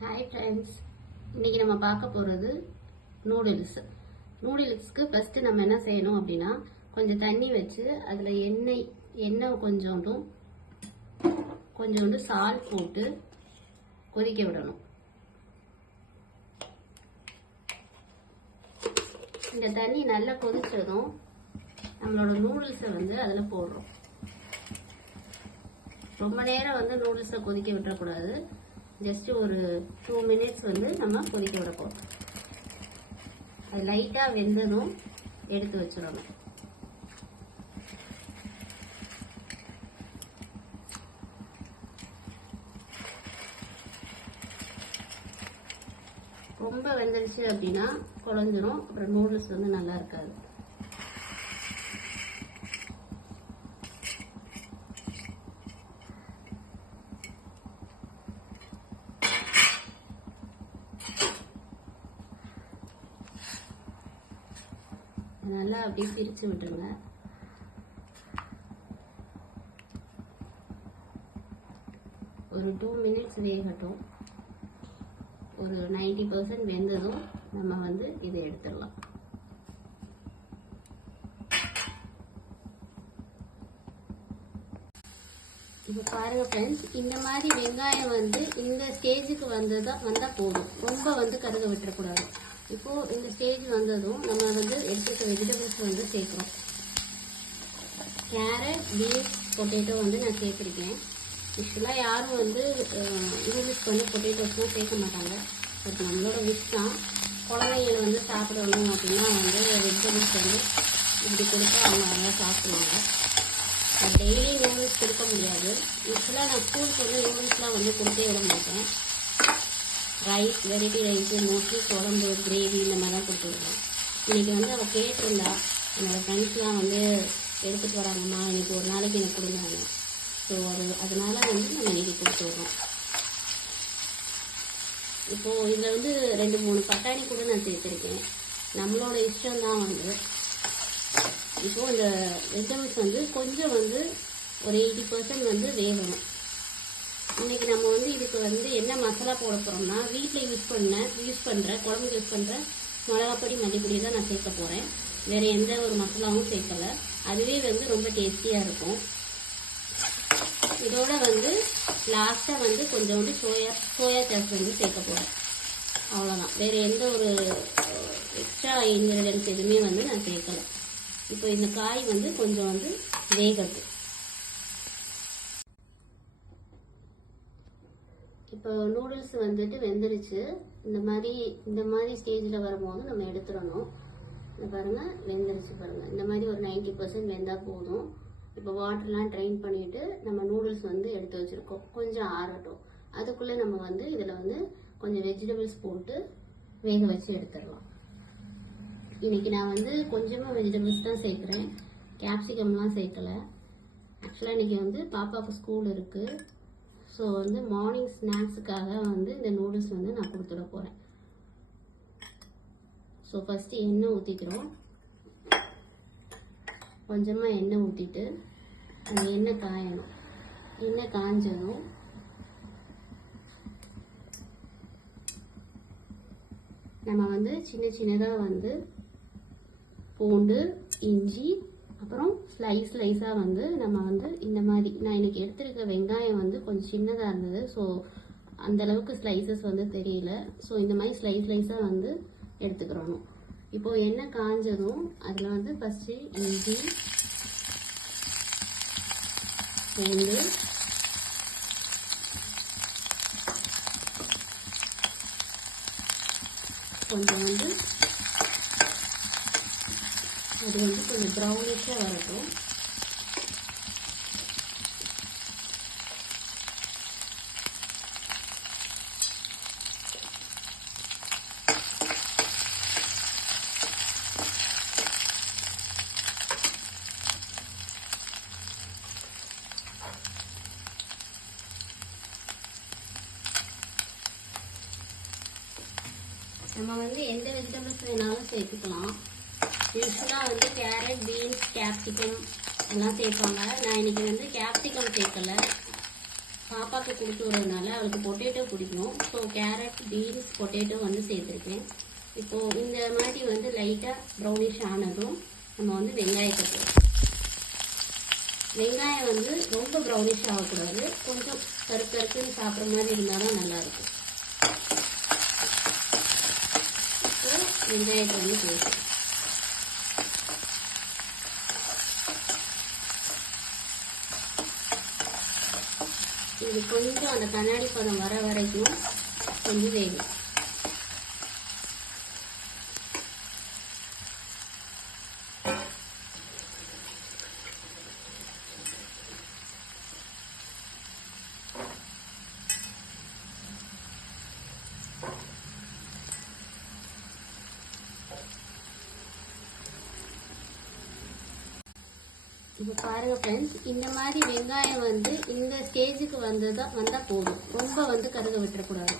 Hi friends, இன்றைக்கி நம்ம பார்க்க போகிறது நூடுல்ஸ். நூடுல்ஸ்க்கு ஃபஸ்ட்டு நம்ம என்ன செய்யணும் அப்படின்னா, கொஞ்சம் தண்ணி வச்சு அதில் எண்ணெய் கொஞ்சோண்டு சால்ட் போட்டு கொதிக்க விடணும். இந்த தண்ணி நல்லா கொதிச்சதும் நம்மளோட நூடுல்ஸை அதில் போடுறோம். ரொம்ப நேரம் நூடுல்ஸை கொதிக்க விட்டுறக்கூடாது. ஜஸ்ட் ஒரு 2 minutes நம்ம கொதிக்க விட போகிறோம். அது லைட்டாக வெந்ததும் எடுத்து வச்சிடணும். ரொம்ப வெந்துருச்சு அப்படின்னா குழஞ்சிரும், அப்புறம் நூடுல்ஸ் நல்லா இருக்காது. நல்லா அப்படியே பிரித்து விட்டுருங்க. ஒரு 2 minutes வேகட்டும். ஒரு 90% வெந்ததும் நம்ம இதை எடுத்துடலாம். இப்போ பாருங்க ஃப்ரெண்ட்ஸ், இந்த மாதிரி வெங்காயம் இந்த ஸ்டேஜுக்கு வந்தால் போதும். ரொம்ப கருக விட்டுறக்கூடாது. இப்போ இந்த ஸ்டேஜ் வந்ததும் நம்ம எடுத்துக்க வெஜிடபிள்ஸ் சேர்க்குறோம். கேரட், பீன்ஸ், பொட்டேட்டோ நான் சேர்த்துருக்கேன். யூஸ்வலாக யாரும் நூடுல்ஸ்க்கு பொட்டேட்டோஸ்லாம் சேர்க்க மாட்டாங்க. பட் நம்மளோட விஷ் தான். குழந்தைங்க சாப்பிடணும் அப்படின்னா வெஜிடபிள்ஸ் இப்படி கொடுத்தா அவங்க நல்லா சாப்பிடுவாங்க. டெய்லி நூடுல்ஸ் கொடுக்க முடியாது. யூஸ்வலாக நான் ஸ்கூலுக்கு நூடுல்ஸ்லாம் கொடுத்தே விட மாட்டேன். ரைஸ், வெரைட்டி ரைஸ், மோஸ்ட்லி குழம்பு, கிரேவி இந்த மாதிரி தான் கொடுத்து விடுவேன். இன்றைக்கி அவள் கேட்டிருந்தா, என்னோடய ஃப்ரெண்ட்ஸ்லாம் எடுத்துகிட்டு வராங்கம்மா, இன்றைக்கி ஒரு நாளைக்கு எனக்கு கொடுங்க. ஸோ அதனால நம்ம இன்றைக்கி கொடுத்து விடுறோம். இப்போது இதில் 2-3 பட்டாணி கூட நான் சேர்த்துருக்கேன். நம்மளோட இஷ்டம் தான். இப்போது இந்த வெஜிடபிள்ஸ் கொஞ்சம் ஒரு 80% வேகணும். இன்றைக்கி நம்ம இதுக்கு என்ன மசாலா போட போகிறோம்னா, வீட்டில் யூஸ் பண்ணுற குழம்புக்கு யூஸ் பண்ணுற மிளகாப்பொடி, மல்லிப்பொடி தான் நான் சேர்க்க போகிறேன். வேறு எந்த ஒரு மசாலாவும் சேர்க்கலை. அதுவே ரொம்ப டேஸ்டியாக இருக்கும். இதோட லாஸ்ட்டாக கொஞ்சோண்டு சோயா சாஸ் சேர்க்க போகிறேன். அவ்வளோதான். வேறு எந்த ஒரு எக்ஸ்ட்ரா இன்க்ரீடியன்ஸ் எதுவுமே நான் சேர்க்கலை. இப்போ இந்த காய் கொஞ்சம் வேகட்டும். இப்போ நூடுல்ஸ் வெந்துருச்சு. இந்த மாதிரி ஸ்டேஜில் வரும்போது நம்ம எடுத்துடணும். இந்த பாருங்கள், வெந்துருச்சு பாருங்கள். இந்த மாதிரி ஒரு 90% வெந்தால் போதும். இப்போ வாட்டர்லாம் ட்ரைன் பண்ணிவிட்டு நம்ம நூடுல்ஸ் எடுத்து வச்சுருக்கோம். கொஞ்சம் ஆறட்டும். அதுக்குள்ளே நம்ம இதில் கொஞ்சம் வெஜிடபிள்ஸ் போட்டு வேக வச்சு எடுத்துடலாம். இன்றைக்கி நான் கொஞ்சமாக வெஜிடபிள்ஸ் தான் சேர்க்குறேன். கேப்சிகம்லாம் சேர்க்கலை. ஆக்சுவலாக இன்றைக்கி பாப்பாவுக்கு ஸ்கூல் இருக்குது. ஸோ மார்னிங் ஸ்நாக்ஸுக்காக இந்த நூடுல்ஸ் நான் கொடுத்துட போகிறேன். ஸோ ஃபஸ்ட்டு எண்ணெய் ஊற்றிக்கிறோம். கொஞ்சமாக எண்ணெய் ஊற்றிட்டு அந்த எண்ணெய் காயணும். எண்ணெய் காஞ்சதும் நம்ம சின்ன சின்னதாக பூண்டு, இஞ்சி, அப்புறம் ஸ்லைஸாக நம்ம இந்த மாதிரி, நான் இன்றைக்கி எடுத்துருக்க வெங்காயம் கொஞ்சம் சின்னதாக இருந்தது. ஸோ அந்தளவுக்கு ஸ்லைசஸ் தெரியல. ஸோ இந்த மாதிரி ஸ்லைஸாக எடுத்துக்கிறோம். இப்போது எண்ணெய் காஞ்சதும் அதில் ஃபஸ்ட்டு இஞ்சி, பூண்டு, கொஞ்சம் அது கொஞ்சம் ப்ரௌனிஷாக வரட்டும். நம்ம எந்த வெஜிடபிள்ஸ் வேணாலும் சேர்த்துக்கலாம். யூஸ்வலாக கேரட், பீன்ஸ், கேப்சிகம் எல்லாம் சேர்ப்பாங்க. நான் இன்றைக்கி கேப்சிகம் சேர்க்கலை. பாப்பாவுக்கு கொடுத்து விடுறதுனால அவளுக்கு பொட்டேட்டோ பிடிக்கும். ஸோ கேரட், பீன்ஸ், பொட்டேட்டோ வந்து சேர்த்துருக்கேன். இப்போது இந்த மாதிரி வந்து லைட்டாக ப்ரௌனிஷ் ஆனதும் நம்ம வந்து வெங்காயத்தை போடுறோம். வெங்காயம் வந்து ரொம்ப ப்ரௌனிஷ் ஆகக்கூடாது, கொஞ்சம் கருக்குன்னு சாப்பிட்ற மாதிரி இருந்தால் தான் நல்லாயிருக்கும். இப்போ வெங்காயத்தை வந்து போடுறோம். இது கொஞ்சம் அந்த கண்ணாடி பதம் வர வரைக்கும் கொஞ்சம் வேகும். இப்போ பாருங்க ஃப்ரெண்ட்ஸ், இந்த மாதிரி வெங்காயம் வந்து இந்த ஸ்டேஜுக்கு வந்தால் போதும், ரொம்ப வந்து கருக விட்டுறக்கூடாது.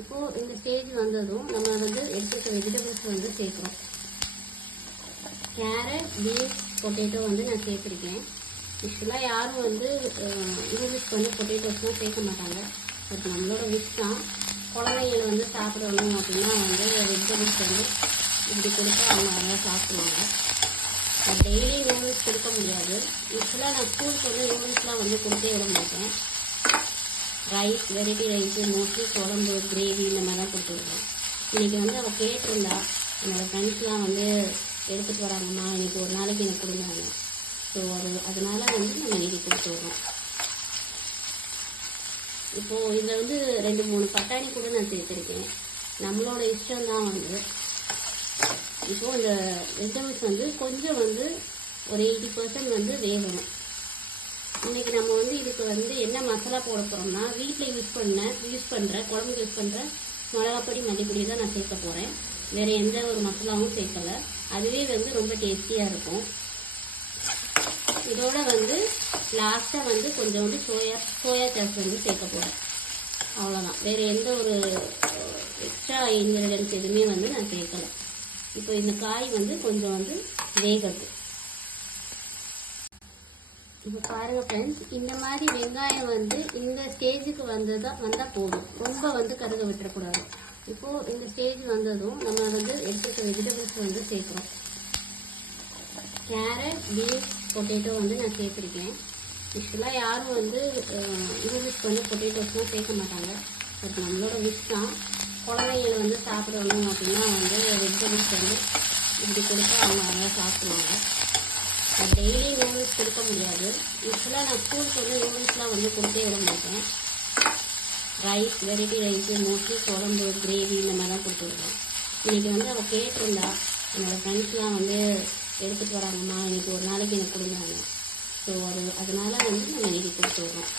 இப்போது இந்த ஸ்டேஜ் வந்ததும் நம்ம வந்து எடுத்துக்க வெஜிடபிள்ஸ் வந்து சேர்க்குறோம். கேரட், பீன்ஸ், பொட்டேட்டோ வந்து நான் சேர்த்துருக்கேன். யூஸ்வலாக யாரும் வந்து இங்கிலீஷ் வந்து பொட்டேட்டோஸ்லாம் சேர்க்க மாட்டாங்க. பட் நம்மளோட விஷ் தான். குழந்தைங்களை வந்து சாப்பிடணும் அப்படின்னா வந்து வெஜிடபிள்ஸ் வந்து இப்படி கொடுத்தா அவங்க நல்லா சாப்பிடுவாங்க. டெய்லி நூடுல்ஸ் கொடுக்க முடியாது. யூஸ்வலாக நான் ஸ்கூலுக்கு வந்து நூடுல்ஸ்லாம் வந்து கொடுத்தே விட மாட்டேன். ரைஸ், வெரைட்டி ரைஸு, மோஸ்ட்லி குழம்பு, கிரேவி இந்த மாதிரி தான் கொடுத்து விடுவேன். இன்றைக்கி வந்து அவள் கேட்டிருந்தா, என்னோடய ஃப்ரெண்ட்ஸ்லாம் வந்து எடுத்துகிட்டு வராங்கம்மா, இன்றைக்கி ஒரு நாளைக்கு எனக்கு கொடுங்க. ஸோ அதனால வந்து நம்ம இன்றைக்கி கொடுத்து விடுறோம். இப்போது இதில் வந்து 2-3 பட்டாணி கூட நான் சேர்த்துருக்கேன். நம்மளோட இஷ்டம்தான் வந்து. இப்போது இந்த வெஜிடபிள்ஸ் வந்து கொஞ்சம் வந்து ஒரு 80% வந்து வேகணும். இன்றைக்கி நம்ம வந்து இதுக்கு வந்து என்ன மசாலா போட போகிறோம்னா, வீட்டில் யூஸ் பண்ணுற குழம்புக்கு யூஸ் பண்ணுற மிளகாப்பொடி, மல்லிப்பொடி தான் நான் சேர்க்க போகிறேன். வேறு எந்த ஒரு மசாலாவும் சேர்க்கலை. அதுவே வந்து ரொம்ப டேஸ்டியாக இருக்கும். இதோட வந்து லாஸ்ட்டாக வந்து கொஞ்சோண்டு சோயா சாஸ் வந்து சேர்க்க போகிறேன். அவ்வளோதான். வேறு எந்த ஒரு எக்ஸ்ட்ரா இன்க்ரீடியன்ஸ் எதுவுமே வந்து நான் சேர்க்கலை. இப்போ இந்த காய் வந்து கொஞ்சம் வந்து வேகட்டு. இப்போ பாருங்கள் ஃப்ரெண்ட்ஸ், இந்த மாதிரி வெங்காயம் வந்து இந்த ஸ்டேஜுக்கு வந்தால் போதும், ரொம்ப வந்து கருக விட்டுறக்கூடாது. இப்போது இந்த ஸ்டேஜ் வந்ததும் நம்ம வந்து எடுத்துக்க வெஜிடபிள்ஸ் வந்து சேர்க்குறோம். கேரட், பீன்ஸ், பொட்டேட்டோ வந்து நான் சேர்த்துருக்கேன். யூஸ்வலாக யாரும் வந்து இங்கிலீஷ் வந்து பொட்டேட்டோஸ்லாம் சேர்க்க மாட்டாங்க. பட் நம்மளோட விஷ் தான். குழந்தைங்களை வந்து சாப்பிடணும் அப்படின்னா வந்து வெஜிடபிள்ஸ் வந்து இப்படி கொடுத்தா அவங்க நல்லா சாப்பிடுவாங்க. டெய்லி நூடுல்ஸ் கொடுக்க முடியாது. யூஸ்வலாக நான் ஸ்கூலுக்கு வந்து நூடுல்ஸ்லாம் வந்து கொடுத்தே விட மாட்டேன். ரைஸ், வெரைட்டி ரைஸு, மோஸ்ட்லி குழம்பு, கிரேவி இந்த மாதிரி தான் கொடுத்து விடுவேன். இன்றைக்கி வந்து அவள் கேட்டிருந்தா, என்னோடய ஃப்ரெண்ட்ஸ்லாம் வந்து எடுத்துகிட்டு வராங்கம்மா, இன்றைக்கி ஒரு நாளைக்கு எனக்கு கொடுங்க. ஸோ அதனால வந்து நம்ம இன்றைக்கி கொடுத்து விடுறோம்.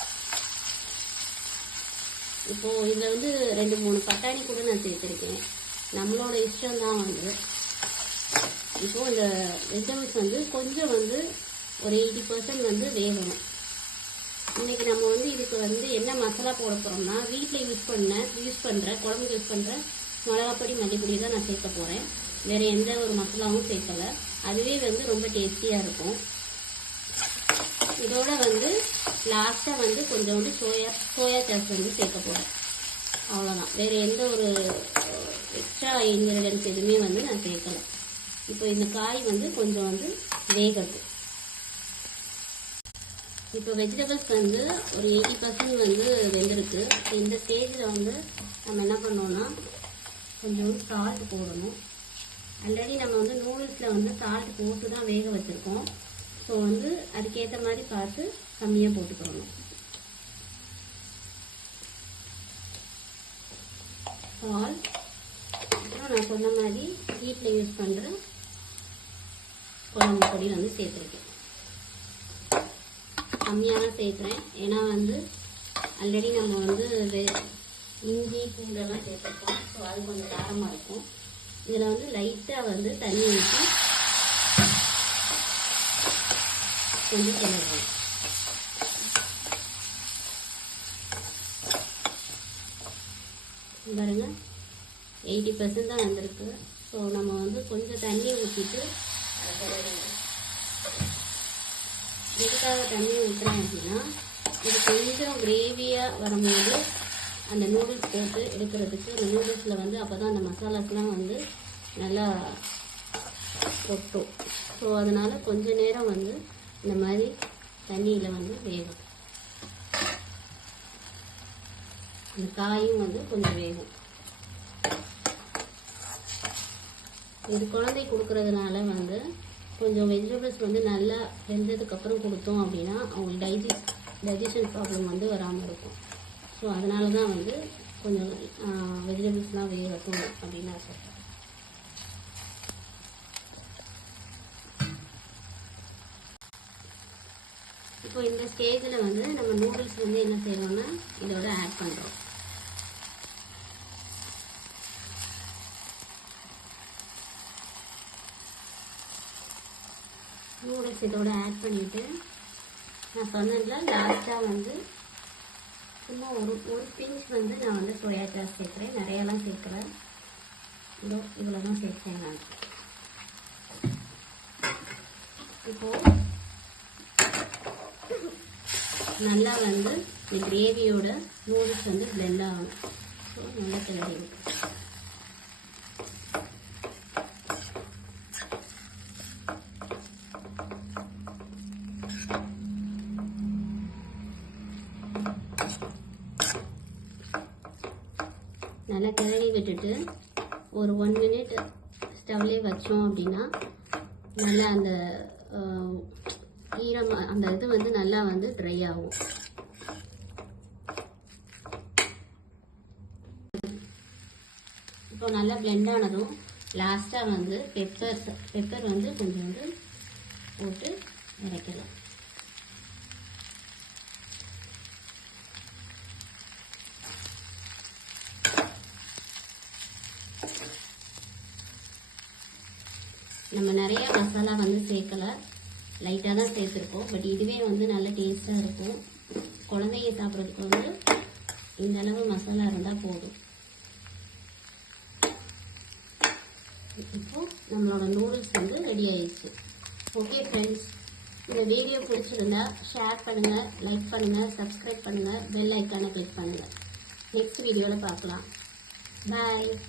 இப்போது இதில் வந்து 2-3 பட்டாணி கூட நான் சேர்த்துருக்கேன். நம்மளோட இஷ்டம்தான் வந்து. இப்போது இந்த வெஜிடபிள்ஸ் வந்து கொஞ்சம் வந்து ஒரு 80% வந்து வேகணும். இன்றைக்கி நம்ம வந்து இதுக்கு வந்து என்ன மசாலா போட போகிறோம்னா, வீட்டில் யூஸ் பண்ணுற குழம்புக்கு யூஸ் பண்ணுற மிளகாப்பொடி, மல்லிப்பொடி தான் நான் சேர்க்க போகிறேன். வேறு எந்த ஒரு மசாலாவும் சேர்க்கலை. அதுவே வந்து ரொம்ப டேஸ்டியாக இருக்கும். இதோட வந்து லாஸ்ட்டாக வந்து கொஞ்சோண்டு சோயா சாஸ் வந்து சேர்க்க போகிறேன். அவ்வளோதான். வேறு எந்த ஒரு எக்ஸ்ட்ரா இன்க்ரீடியன்ஸ் எதுவுமே வந்து நான் சேர்க்கலை. இப்போ இந்த காய் வந்து கொஞ்சம் வந்து வேகட்டு. இப்போ வெஜிடபிள்ஸ் வந்து ஒரு 80% வந்து வெந்திருக்கு. இந்த ஸ்டேஜில் வந்து நம்ம என்ன பண்ணோம்னா, கொஞ்சம் சால்ட் போடணும். ஆல்ரெடி நம்ம வந்து நூடுல்ஸில் வந்து சால்ட் போட்டு தான் வேக வச்சுருக்கோம். ஸோ வந்து அதுக்கேற்ற மாதிரி பார்த்து கம்மியாக போட்டுக்கணும். சால்ட், அப்புறம் நான் சொன்ன மாதிரி வீட்டில் யூஸ் பண்ணுற குழம்பு பொடி வந்து சேர்த்துருக்கேன். கம்மியாக தான் சேர்க்குறேன். ஏன்னா வந்து ஆல்ரெடி நம்ம வந்து இஞ்சி, பூண்டெல்லாம் சேர்த்துருக்கோம். ஸோ அது கொஞ்சம் காரமாக இருக்கும். இதில் வந்து லைட்டாக வந்து தண்ணி ஊற்றி கொஞ்சம் கிளறுவோம். பாருங்க, 80% தான் வந்திருக்கு. ஸோ நம்ம வந்து கொஞ்சம் தண்ணி ஊற்றிட்டு, எதுக்காக தண்ணி ஊற்றுறேன் அப்படின்னா, இது கொஞ்சம் கிரேவியாக வரும்போது அந்த நூடுல்ஸ் போட்டு எடுக்கிறதுக்கு அந்த நூடுல்ஸில் வந்து அப்போ தான் அந்த மசாலாஸ்லாம் வந்து நல்லா கொட்டும். ஸோ அதனால் கொஞ்ச நேரம் வந்து இந்த மாதிரி தண்ணியில் வந்து வேகும். அந்த காயும் வந்து கொஞ்சம் வேகும். இது குழந்தை கொடுக்கறதுனால வந்து கொஞ்சம் வெஜிடபிள்ஸ் வந்து நல்லா வெந்ததுக்கப்புறம் கொடுத்தோம் அப்படின்னா அவங்களுக்கு டைஜஷன் ப்ராப்ளம் வந்து வராமல் இருக்கும். ஸோ அதனால தான் வந்து கொஞ்சம் வெஜிடபிள்ஸ்லாம் வேகட்டும் அப்படின்னு நான் சொல்கிறேன். இப்போ இந்த ஸ்டேஜில் வந்து நம்ம நூடுல்ஸ் வந்து என்ன செய்யறோம்னா இதோட ஆட் பண்ணுறோம். நூடுல்ஸ் இதோட ஆட் பண்ணிவிட்டு நான் சொன்னதில்ல லாஸ்ட்டாக வந்து சும்மா ஒரு பிஞ்ச் வந்து நான் வந்து சோயா சாஸ் சேர்க்குறேன். நிறையெல்லாம் சேர்க்குறேன். இவ்வளோ தான் சேர்க்குறேன் நான். இப்போது நல்லா வந்து இந்த கிரேவியோட நூடுல்ஸ் வந்து பிளெண்ட் ஆகணும். ஸோ நல்லா கிளறி இருக்கு. நல்லா கிளறி விட்டுட்டு ஒரு 1 மினிட் ஸ்டவ்லேயே வச்சோம் அப்படின்னா நல்லா அந்த ஈரம் அந்த இது வந்து நல்லா வந்து ட்ரை ஆகும். இப்போ நல்லா பிளெண்ட் ஆனதும் லாஸ்ட்டாக வந்து பெப்பர் வந்து கொஞ்சம் வந்து போட்டு இறக்கலாம். நம்ம நிறைய மசாலா வந்து சேர்க்கலை, லைட்டாக தான் சேர்த்துருக்கோம். பட் இதுவே வந்து நல்ல டேஸ்ட்டாக இருக்கும். குழந்தைங்க சாப்பிட்றதுக்கு வந்து இந்த அளவு மசாலா இருந்தால் போதும். இப்போ நம்மளோட நூடுல்ஸ் வந்து ரெடி ஆயிடுச்சு. ஓகே ஃப்ரெண்ட்ஸ், இந்த வீடியோ பிடிச்சிருந்தா ஷேர் பண்ணுங்கள், லைக் பண்ணுங்கள், சப்ஸ்கிரைப் பண்ணுங்கள், பெல் ஐக்கானை கிளிக் பண்ணுங்கள். நெக்ஸ்ட் வீடியோவில் பார்க்கலாம். பாய்.